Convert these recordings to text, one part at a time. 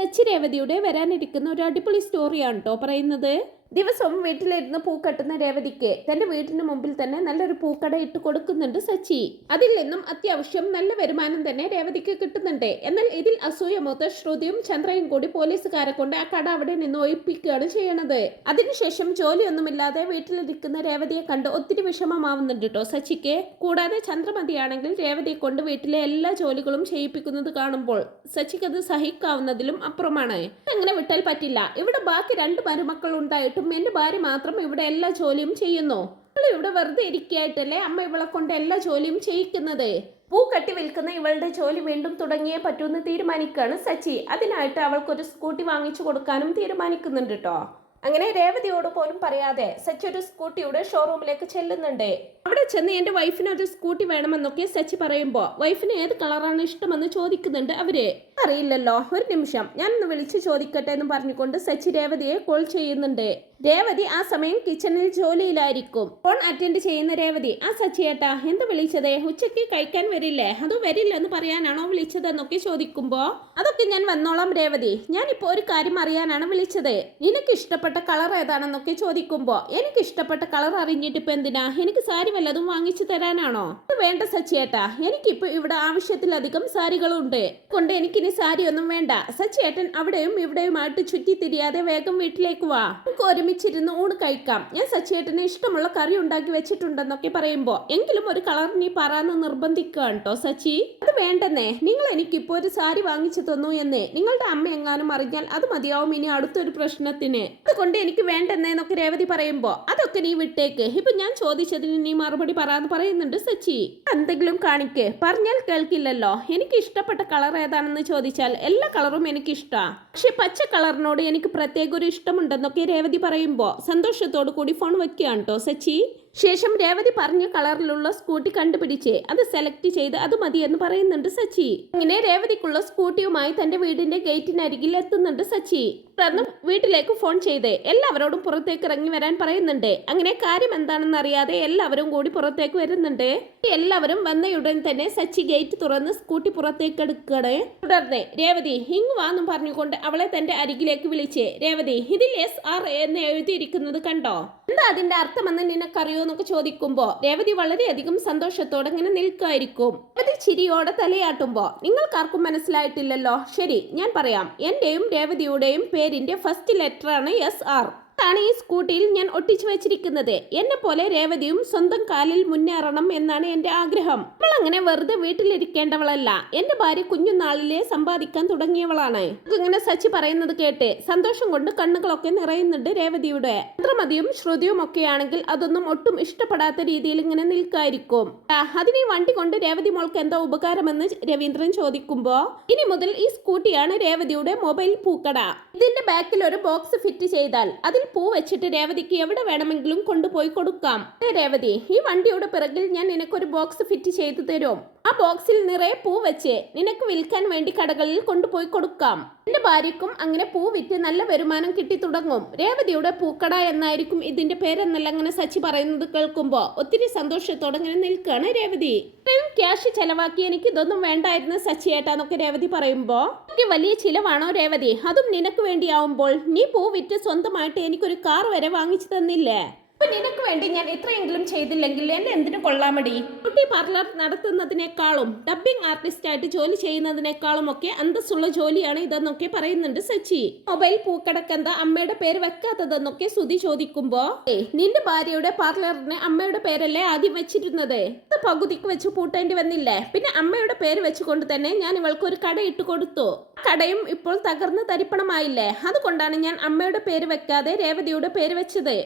സച്ചി രേവതിയുടെ വരാനിരിക്കുന്ന ഒരു അടിപൊളി സ്റ്റോറിയാണ് കേട്ടോ പറയുന്നത്. ദിവസവും വീട്ടിലിരുന്ന് പൂക്കട്ടുന്ന രേവതിക്ക് തന്റെ വീട്ടിന് മുമ്പിൽ തന്നെ നല്ലൊരു പൂക്കട ഇട്ട് കൊടുക്കുന്നുണ്ട് സച്ചി. അതിൽ നിന്നും അത്യാവശ്യം നല്ല വരുമാനം തന്നെ രേവതിക്ക് കിട്ടുന്നുണ്ട്. എന്നാൽ ഇതിൽ അസൂയമൂത്ത ശ്രുതിയും ചന്ദ്രയും കൂടി പോലീസുകാരെ കൊണ്ട് ആ കട അവിടെ നിന്ന് ഒഴിപ്പിക്കുകയാണ് ചെയ്യണത്. അതിനുശേഷം ജോലിയൊന്നുമില്ലാതെ വീട്ടിലിരിക്കുന്ന രേവതിയെ കണ്ട് ഒത്തിരി വിഷമമാവുന്നുണ്ട് കേട്ടോ സച്ചിക്ക്. കൂടാതെ ചന്ദ്രമതിയാണെങ്കിൽ രേവതിയെ കൊണ്ട് വീട്ടിലെ എല്ലാ ജോലികളും ചെയ്യിപ്പിക്കുന്നത് കാണുമ്പോൾ സച്ചിക്ക് അത് സഹിക്കാവുന്നതിലും അപ്പുറമാണ്. അങ്ങനെ വിട്ടാൽ പറ്റില്ല. ഇവിടെ ബാക്കി 2 മരുമക്കൾ ഉണ്ടായിട്ട് എന്റെ ഭാര്യ മാത്രം ഇവിടെ എല്ലാ ജോലിയും ചെയ്യുന്നു. ഇവിടെ വെറുതെ ഇരിക്കായിട്ടല്ലേ അമ്മ ഇവളെ കൊണ്ട് എല്ലാ ജോലിയും ചെയ്യിക്കുന്നത്. പൂ കട്ടി വിൽക്കുന്ന ഇവളുടെ ജോലി വീണ്ടും തുടങ്ങിയേ പറ്റൂന്ന് തീരുമാനിക്കുകയാണ് സച്ചി. അതിനായിട്ട് അവൾക്കൊരു സ്കൂട്ടി വാങ്ങിച്ചു കൊടുക്കാനും തീരുമാനിക്കുന്നുണ്ട് കേട്ടോ. അങ്ങനെ രേവതിയോട് പോലും പറയാതെ സച്ചി ഒരു സ്കൂട്ടിയുടെ ഷോറൂമിലേക്ക് ചെല്ലുന്നുണ്ട്. അവിടെ ചെന്ന് എന്റെ വൈഫിന് ഒരു സ്കൂട്ടി വേണമെന്നൊക്കെ സച്ചി പറയുമ്പോ വൈഫിന് ഏത് കളറാണ് ഇഷ്ടമെന്ന് ചോദിക്കുന്നുണ്ട് അവര്. അറിയില്ലല്ലോ, ഒരു നിമിഷം ഞാനൊന്ന് വിളിച്ചു ചോദിക്കട്ടെ എന്ന് പറഞ്ഞുകൊണ്ട് സച്ചി രേവതിയെ കോൾ ചെയ്യുന്നുണ്ട്. രേവതി ആ സമയം കിച്ചണിൽ ജോലിയിലായിരിക്കും. ഫോൺ അറ്റൻഡ് ചെയ്യുന്ന രേവതി, ആ സച്ചിയേട്ടാ എന്താ വിളിച്ചത്? ഉച്ചയ്ക്ക് കഴിക്കാൻ വരില്ലേ? അതോ വരില്ലെന്ന് പറയാനാണോ വിളിച്ചതെന്നൊക്കെ ചോദിക്കുമ്പോ അതൊക്കെ ഞാൻ വന്നോളാം രേവതി, ഞാനിപ്പോ ഒരു കാര്യം അറിയാനാണ് വിളിച്ചത്. നിനക്ക് ഇഷ്ടപ്പെട്ട കളർ ഏതാണെന്നൊക്കെ ചോദിക്കുമ്പോ എനിക്ക് ഇഷ്ടപ്പെട്ട കളർ അറിഞ്ഞിട്ട് ഇപ്പൊ എന്തിനാ? എനിക്ക് സാരി വല്ലതും വാങ്ങിച്ചു തരാനാണോ? വേണ്ട സച്ചിയേട്ടാ, എനിക്കിപ്പോ ഇവിടെ ആവശ്യത്തിലധികം സാരികളുണ്ട്. കൊണ്ട് എനിക്കിനി സാരി ഒന്നും വേണ്ട. സച്ചിയേട്ടൻ അവിടെയും ഇവിടെയുമായിട്ട് ചുറ്റി തിരിയാതെ വേഗം വീട്ടിലേക്ക് വാ, നമുക്ക് ഒരുമിച്ചിരുന്ന് ഊണ് കഴിക്കാം. ഞാൻ സച്ചിയേട്ടന് ഇഷ്ടമുള്ള കറി ഉണ്ടാക്കി വെച്ചിട്ടുണ്ടെന്നൊക്കെ പറയുമ്പോ എങ്കിലും ഒരു കളർ നീ പറയാന്ന് നിർബന്ധിക്കുകയാണ് കേട്ടോ സച്ചി. അത് വേണ്ടെന്നേ, നിങ്ങൾ എനിക്കിപ്പോ ഒരു സാരി വാങ്ങിച്ചു തന്നു എന്നേ നിങ്ങളുടെ അമ്മ എങ്ങാനും അറിഞ്ഞാൽ അത് മതിയാവും ഇനി അടുത്തൊരു പ്രശ്നത്തിന്. അതുകൊണ്ട് എനിക്ക് വേണ്ടെന്നേന്നൊക്കെ രേവതി പറയുമ്പോ അതൊക്കെ നീ വിട്ടേക്ക്, ഇപ്പൊ ഞാൻ ചോദിച്ചതിന് നീ മറുപടി പറയാന്ന് പറയുന്നുണ്ട് സച്ചി. എന്തെങ്കിലും കാണിക്ക്, പറഞ്ഞാൽ കേൾക്കില്ലല്ലോ. എനിക്ക് ഇഷ്ടപ്പെട്ട കളർ ഏതാണെന്ന് ചോദിച്ചാൽ എല്ലാ കളറും എനിക്ക് ഇഷ്ടമാണ്, പക്ഷെ പച്ച കളറിനോട് എനിക്ക് പ്രത്യേക ഒരു ഇഷ്ടമുണ്ടെന്നൊക്കെ രേവതി പറയുമ്പോ സന്തോഷത്തോടു കൂടി ഫോൺ വെക്കുകയാണ് കേട്ടോ സച്ചി. ശേഷം രേവതി പറഞ്ഞ കളറിലുള്ള സ്കൂട്ടി കണ്ടുപിടിച്ച് അത് സെലക്ട് ചെയ്ത് അത് മതി എന്ന് പറയുന്നുണ്ട് സച്ചി. ഇങ്ങനെ രേവതിക്കുള്ള സ്കൂട്ടിയുമായി തന്റെ വീടിന്റെ ഗേറ്റിനരികിൽ എത്തുന്നുണ്ട് സച്ചി. തുടർന്ന് വീട്ടിലേക്ക് ഫോൺ ചെയ്ത് എല്ലാവരോടും പുറത്തേക്ക് ഇറങ്ങി വരാൻ പറയുന്നുണ്ട്. അങ്ങനെ കാര്യം എന്താണെന്ന് അറിയാതെ എല്ലാവരും കൂടി പുറത്തേക്ക് വരുന്നുണ്ട്. എല്ലാവരും വന്നയുടൻ തന്നെ സച്ചി ഗേറ്റ് തുറന്ന് സ്കൂട്ടി പുറത്തേക്ക് എടുക്കുകയാണ്. തുടർന്ന് രേവതി ഇങ്ങ് വാന്നും പറഞ്ഞുകൊണ്ട് അവളെ തന്റെ അരികിലേക്ക് വിളിച്ച്, രേവതി ഇതിൽ SR എന്ന് എഴുതിയിരിക്കുന്നത് കണ്ടോ? എന്താ അതിന്റെ അർത്ഥമെന്ന് നിനക്കറിയോ എന്നൊക്കെ ചോദിക്കുമ്പോ രേവതി വളരെയധികം സന്തോഷത്തോടെ ഇങ്ങനെ നിൽക്കായിരിക്കും. രേവതി ചിരിയോടെ തലയാട്ടുമ്പോ നിങ്ങൾക്കാർക്കും മനസ്സിലായിട്ടില്ലല്ലോ. ശരി, ഞാൻ പറയാം. എന്റെയും രേവതിയുടെയും പേരിന്റെ ഫസ്റ്റ് ലെറ്റർ ആണ് SR. ാണ് ഈ സ്കൂട്ടിയിൽ ഞാൻ ഒട്ടിച്ചു വെച്ചിരിക്കുന്നത്. എന്നെ പോലെ രേവതിയും സ്വന്തം കാലിൽ മുന്നേറണം എന്നാണ് എന്റെ ആഗ്രഹം. നമ്മൾ അങ്ങനെ വെറുതെ വീട്ടിലിരിക്കേണ്ടവളല്ല. എന്റെ ഭാര്യ കുഞ്ഞുനാളിലെ സമ്പാദിക്കാൻ തുടങ്ങിയവളാണ്. ഇങ്ങനെ സച്ചി പറയുന്നത് കേട്ട് സന്തോഷം കൊണ്ട് കണ്ണുകളൊക്കെ നിറയുന്നുണ്ട് രേവതിയുടെ. ചന്ദ്രമതിയും ശ്രുതിയും ഒക്കെ ആണെങ്കിൽ അതൊന്നും ഒട്ടും ഇഷ്ടപ്പെടാത്ത രീതിയിൽ ഇങ്ങനെ നിൽക്കായിരിക്കും. അതിന് വണ്ടി കൊണ്ട് രേവതി മോൾക്ക് എന്താ ഉപകാരമെന്ന് രവീന്ദ്രൻ ചോദിക്കുമ്പോ ഇനി മുതൽ ഈ സ്കൂട്ടിയാണ് രേവതിയുടെ മൊബൈൽ പൂക്കട. ഇതിന്റെ ബാക്കിൽ ഒരു ബോക്സ് ഫിറ്റ് ചെയ്താൽ അതിൽ പൂ വെച്ചിട്ട് രേവതിക്ക് എവിടെ വേണമെങ്കിലും കൊണ്ടുപോയി കൊടുക്കാം. രേവതി, ഈ വണ്ടിയുടെ പിറകിൽ ഞാൻ നിനക്കൊരു ബോക്സ് ഫിറ്റ് ചെയ്തു തരും. ആ ബോക്സിൽ നിറയെ പൂ വെച്ച് നിനക്ക് വിൽക്കാൻ വേണ്ടി കടകളിൽ കൊണ്ടുപോയി കൊടുക്കാം. എന്റെ ഭാര്യക്കും അങ്ങനെ പൂ വിറ്റ് നല്ല വരുമാനം കിട്ടി തുടങ്ങും. രേവതിയുടെ പൂക്കട എന്നായിരിക്കും ഇതിന്റെ പേരെന്നല്ല അങ്ങനെ സച്ചി പറയുന്നത് കേൾക്കുമ്പോ ഒത്തിരി സന്തോഷത്തോടെ ഇങ്ങനെ നിൽക്കുകയാണ് രേവതി. ഇത്രയും ക്യാഷ് ചെലവാക്കി എനിക്ക് ഇതൊന്നും വേണ്ടായിരുന്നു സച്ചിയേട്ടാന്നൊക്കെ രേവതി പറയുമ്പോ എനിക്ക് വലിയ ചിലവാണോ രേവതി? അതും നിനക്ക് വേണ്ടിയാവുമ്പോൾ നീ പൂ വിറ്റ് സ്വന്തമായിട്ട് എനിക്കൊരു കാർ വരെ വാങ്ങിച്ചു തന്നില്ലേ? അപ്പൊ നിനക്ക് വേണ്ടി ഞാൻ ഇത്രയെങ്കിലും ചെയ്തില്ലെങ്കിൽ എന്നെ എന്തിനു കൊള്ളാമടി? ബ്യൂട്ടി പാർലർ നടത്തുന്നതിനേക്കാളും ഡബ്ബിംഗ് ആർട്ടിസ്റ്റ് ആയിട്ട് ജോലി ചെയ്യുന്നതിനേക്കാളും ഒക്കെ അന്തസ്സുള്ള ജോലിയാണ് ഇതെന്നൊക്കെ പറയുന്നുണ്ട് സച്ചി. മൊബൈൽ പൂക്കടക്കെന്താ അമ്മയുടെ പേര് വെക്കാത്തതെന്നൊക്കെ സുധി ചോദിക്കുമ്പോ നിന്റെ ഭാര്യയുടെ പാർലറിന് അമ്മയുടെ പേരല്ലേ ആദ്യം വെച്ചിരുന്നത്? അത് പകുതിക്ക് വെച്ച് പൂട്ടേണ്ടി വന്നില്ലേ? പിന്നെ അമ്മയുടെ പേര് വെച്ചുകൊണ്ട് തന്നെ ഞാൻ ഇവൾക്ക് ഒരു കട ഇട്ട് കൊടുത്തു. കടയും ഇപ്പോൾ തകർന്ന് തരിപ്പണമായില്ലേ? അതുകൊണ്ടാണ് ഞാൻ അമ്മയുടെ പേര് വെക്കാതെ രേവതിയുടെ പേര് വെച്ചത്.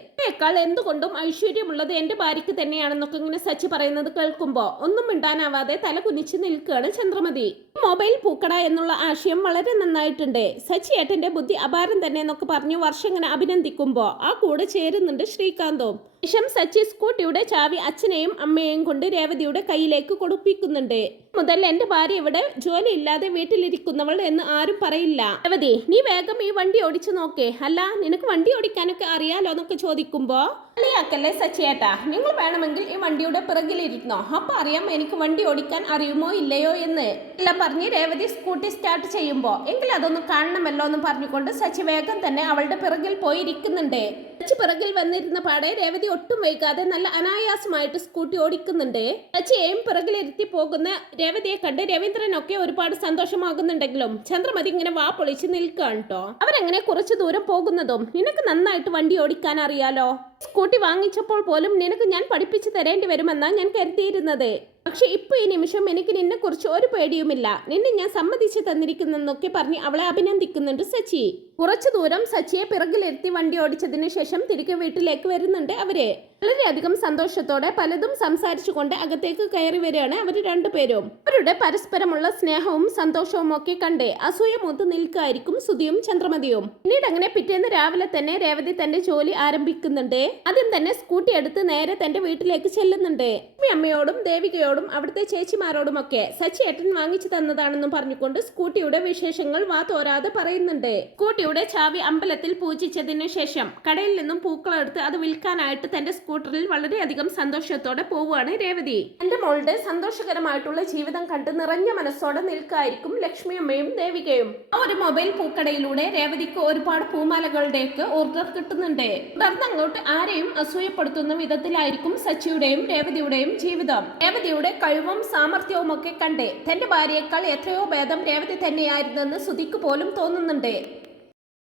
എന്തുകൊണ്ടും ഐശ്വര്യമുള്ളത് എന്റെ ഭാര്യക്ക് തന്നെയാണെന്നൊക്കെ ഇങ്ങനെ സച്ചി പറയുന്നത് കേൾക്കുമ്പോ ഒന്നും മിണ്ടാനാവാതെ തല കുനിച്ച് നിൽക്കുകയാണ് ചന്ദ്രമതി. മൊബൈൽ പൂക്കട എന്നുള്ള ആശയം വളരെ നന്നായിട്ടുണ്ട്. സച്ചി ഏട്ടന്റെ ബുദ്ധി അപാരം തന്നെ എന്നൊക്കെ പറഞ്ഞു വർഷം ഇങ്ങനെ അഭിനന്ദിക്കുമ്പോ ആ കൂടെ ചേരുന്നുണ്ട് ശ്രീകാന്തും. ശേഷം സച്ചി സ്കൂട്ടിയുടെ ചാവി അച്ഛനെയും അമ്മയെയും കൊണ്ട് രേവതിയുടെ കയ്യിലേക്ക് കൊടുപ്പിക്കുന്നുണ്ട്. മുതൽ എന്റെ ഭാര്യ ഇവിടെ ജോലി ഇല്ലാതെ വീട്ടിലിരിക്കുന്നവൾ എന്ന് ആരും പറയില്ല. രേവതി, നീ വേഗം ഈ വണ്ടി ഓടിച്ചു നോക്കേ. അല്ല, നിനക്ക് വണ്ടി ഓടിക്കാനൊക്കെ അറിയാലോ എന്നൊക്കെ ചോദിക്കുമ്പോ, കളിയാക്കല്ലേ സച്ചിയേട്ടാ, നിങ്ങൾ വേണമെങ്കിൽ ഈ വണ്ടിയുടെ പിറകിലിരുന്നോ, അപ്പൊ അറിയാം എനിക്ക് വണ്ടി ഓടിക്കാൻ അറിയുമോ ഇല്ലയോ എന്ന് എല്ലാം പറഞ്ഞ് രേവതി സ്കൂട്ടി സ്റ്റാർട്ട് ചെയ്യുമ്പോ, എങ്കിൽ അതൊന്ന് കാണണമല്ലോ എന്ന് പറഞ്ഞുകൊണ്ട് സച്ചി വേഗം തന്നെ അവളുടെ പിറകിൽ പോയിരിക്കുന്നുണ്ട്. സച്ചി പിറകിൽ വന്നിരുന്ന പാടെ രേവതി ഒട്ടും വൈകാതെ നല്ല അനായാസമായിട്ട് സ്കൂട്ടി ഓടിക്കുന്നുണ്ട്. സച്ചിയെയും പിറകിലിരുത്തി പോകുന്ന രേവതിയെ കണ്ട് രവീന്ദ്രനൊക്കെ ഒരുപാട് സന്തോഷമാകുന്നുണ്ടെങ്കിലും ചന്ദ്രമതി ഇങ്ങനെ വാ പൊളിച്ച് നിൽക്കുകയാണ് കേട്ടോ. അവരങ്ങനെ കുറച്ചു ദൂരം പോകുന്നതും, നിനക്ക് നന്നായിട്ട് വണ്ടി ഓടിക്കാൻ അറിയാലോ, സ്കൂട്ടി വാങ്ങിച്ചപ്പോൾ പോലും നിനക്ക് ഞാൻ പഠിപ്പിച്ചു തരേണ്ടി വരുമെന്നാണ് ഞാൻ കരുതിയിരുന്നത്. പക്ഷെ ഇപ്പൊ ഈ നിമിഷം എനിക്ക് നിന്നെ കുറിച്ച് ഒരു പേടിയുമില്ല, നിന്നെ ഞാൻ സമ്മതിച്ചു തന്നിരിക്കുന്നൊക്കെ പറഞ്ഞ് അവളെ അഭിനന്ദിക്കുന്നുണ്ട് സച്ചി. കുറച്ചു ദൂരം സച്ചിയെ പിറകിലിരുത്തി വണ്ടി ഓടിച്ചതിന് ശേഷം തിരികെ വീട്ടിലേക്ക് വരുന്നുണ്ട് അവര്. വളരെയധികം സന്തോഷത്തോടെ പലതും സംസാരിച്ചുകൊണ്ട് അകത്തേക്ക് കയറി വരികയാണ് അവർ രണ്ടുപേരും. അവരുടെ പരസ്പരമുള്ള സ്നേഹവും സന്തോഷവും ഒക്കെ കണ്ട് അസൂയ മൂത്ത് നിൽക്കായിരിക്കും സുധിയും ചന്ദ്രമതിയും. പിന്നീട് അങ്ങനെ പിറ്റേന്ന് രാവിലെ തന്നെ രേവതി തന്റെ ജോലി ആരംഭിക്കുന്നുണ്ട്. ആദ്യം തന്നെ സ്കൂട്ടി എടുത്ത് നേരെ തന്റെ വീട്ടിലേക്ക് ചെല്ലുന്നുണ്ട്. അമ്മയോടും ദേവികയോടും അവിടുത്തെ ചേച്ചിമാരോടുമൊക്കെ സച്ചി ഏട്ടൻ വാങ്ങിച്ചു തന്നതാണെന്നും പറഞ്ഞുകൊണ്ട് സ്കൂട്ടിയുടെ വിശേഷങ്ങൾ വാ തോരാതെ പറയുന്നുണ്ട്. സ്കൂട്ടിയുടെ ചാവി അമ്പലത്തിൽ പൂജിച്ചതിന് ശേഷം കടയിൽ നിന്നും പൂക്കളെടുത്ത് അത് വിൽക്കാനായിട്ട് തന്റെ സ്കൂട്ടറിൽ വളരെയധികം സന്തോഷത്തോടെ പോവുകയാണ് രേവതി. എന്റെ മോളുടെ സന്തോഷകരമായിട്ടുള്ള ജീവിതം കണ്ട് നിറഞ്ഞ മനസ്സോടെ നിൽക്കായിരിക്കും ലക്ഷ്മിയമ്മയും ദേവികയും. ആ ഒരു മൊബൈൽ പൂക്കടയിലൂടെ രേവതിക്ക് ഒരുപാട് പൂമാലകളുടെയൊക്കെ ഓർഡർ കിട്ടുന്നുണ്ട്. തുടർന്ന് അങ്ങോട്ട് ആരെയും അസൂയപ്പെടുത്തുന്ന വിധത്തിലായിരിക്കും സച്ചിയുടെയും രേവതിയുടെയും ജീവിതം. രേവതിയുടെ കഴിവും സാമർഥ്യവും ഒക്കെ കണ്ട് തന്റെ ഭാര്യയേക്കാൾ എത്രയോ ഭേദം രേവതി തന്നെയായിരുന്നെന്ന് സുധിക്ക് പോലും തോന്നുന്നുണ്ട്.